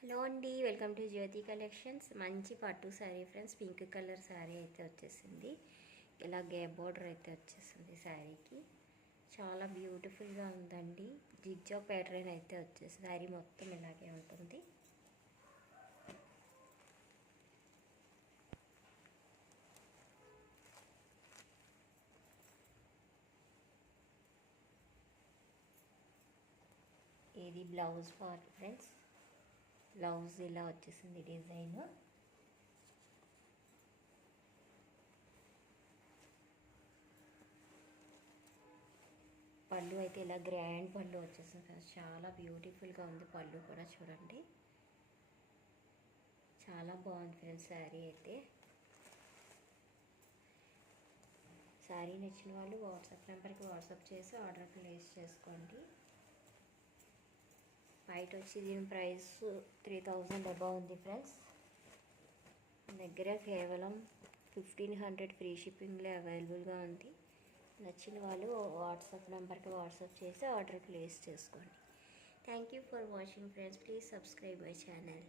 Hello అండి, welcome to Jyothi collections. మంచి పట్టు sari friends, pink colour sari అయితే వచ్చేసింది. ఇలా గ్యాప్ బార్డర్ అయితే వచ్చేసింది శారీకి. చాలా బ్యూటిఫుల్గా ఉందండి. జిగ్జాగ్ ప్యాటర్న్ అయితే వచ్చేసింది. శారీ మొత్తం ఇలాగే ఉంటుంది. ఇది బ్లౌజ్ పార్ట్ ఫ్రెండ్స్. బ్లౌజ్ ఇలా వచ్చేసింది డిజైన్. పళ్ళు అయితే ఇలా గ్రాండ్ పళ్ళు వచ్చేసింది ఫ్రెండ్స్. చాలా బ్యూటిఫుల్గా ఉంది. పళ్ళు కూడా చూడండి, చాలా బాగుంది ఫ్రెండ్స్ శారీ అయితే. శారీ నచ్చిన వాళ్ళు వాట్సాప్ నెంబర్కి వాట్సాప్ చేసి ఆర్డర్ ప్లేస్ చేసుకోండి. బయట వచ్చి దీని ప్రైస్ 3000 అబౌవ్ ఉంది ఫ్రెండ్స్. దగ్గర కేవలం 1500 ఫ్రీ షిప్పింగ్లో అవైలబుల్గా ఉంది. నచ్చిన వాళ్ళు వాట్సాప్ నెంబర్కి వాట్సాప్ చేసి ఆర్డర్ ప్లేస్ చేసుకోండి. Thank you for watching friends. Please subscribe my channel.